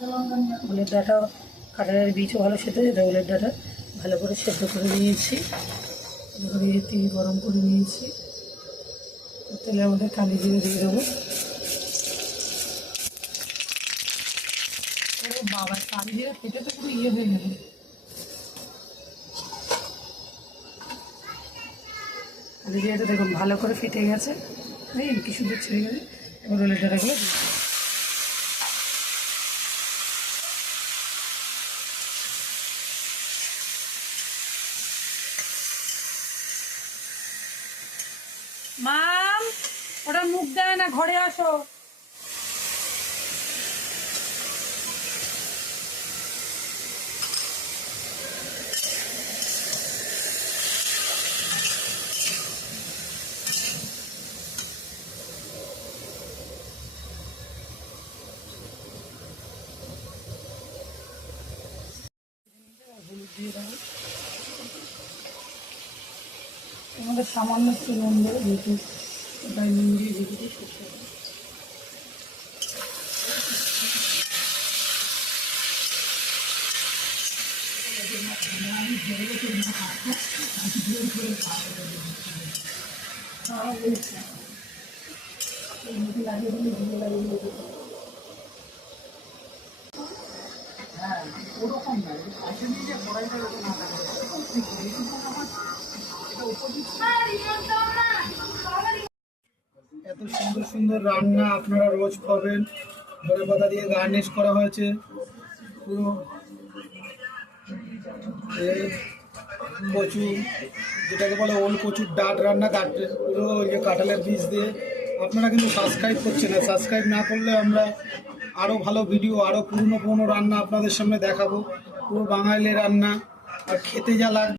ওলের ডাঁটা, কাঁঠালের বীজও ভালো সেদ্ধ হয়ে যেত। ওলের ডাঁটা ভালো করে সেদ্ধ করে নিয়েছি, তেল গরম করে নিয়েছি। তেলের মধ্যে কালি জিরে দিয়ে দেবো। বাবা, কালি জিরে ফেটে তো পুরো ইয়ে হয়ে যাবে। কালি জিরেটা দেখুন ভালো করে ফেটে গেছে, কি সুন্দর ছেড়ে গেছে। এবার ওলের ডাঁটাগুলো মাম, ওটা মুখ দেয় না, ঘরে আসো। হলুদ দিয়ে দেবো, এর মধ্যে সামান্য একটু নুন দেবো, যেহেতু ওটাই নুন দিয়ে ভেজে শুকিয়ে দেবো। এত সুন্দর সুন্দর রান্না আপনারা রোজ পাবেন। ধনে পাতা দিয়ে গার্নিশ করা হয়েছে পুরো। কচু, যেটাকে বলে ওল কচুর ডাঁট রান্না, পুরো কাঁঠালের বীজ দিয়ে। আপনারা কিন্তু সাবস্ক্রাইব করছেন না, সাবস্ক্রাইব না করলে আমরা আরও ভালো ভিডিও, আরও পুরনো পুরনো রান্না আপনাদের সামনে দেখাবো। পুরো বাঙালি রান্না, আর খেতে যা লাগবে।